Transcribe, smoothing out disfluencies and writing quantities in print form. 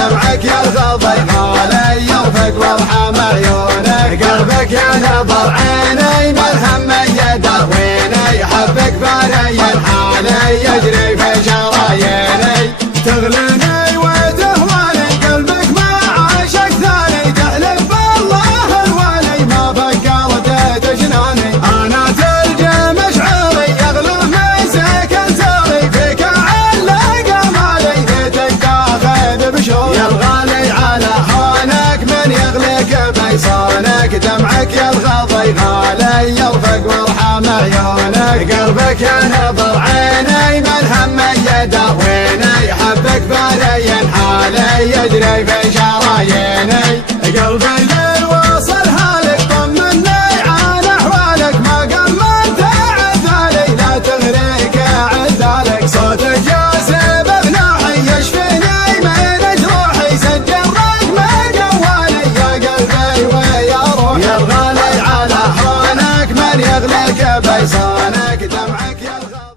دمعك يا الغضي غالي يرفق وارحم عيونك قلبك يا نظر عيني ملهم يداويني حبك باري حالي يجري في شراييني تغليني وتهواني قلبك ما عاشق ثاني تحلف بالله الوالي ما فكرت تجناني انا تلجم مشعري يغلب مسك انساري فيك علق مالي بيتك تاخذ بشوق يا الغالي على هونك من يغلق بيصانك دمعك يا الغضي غالي يرفق وارحم عيونك قلبك يا نظر عيني ملهم يداويني حبك باري حالي يجري في شراييني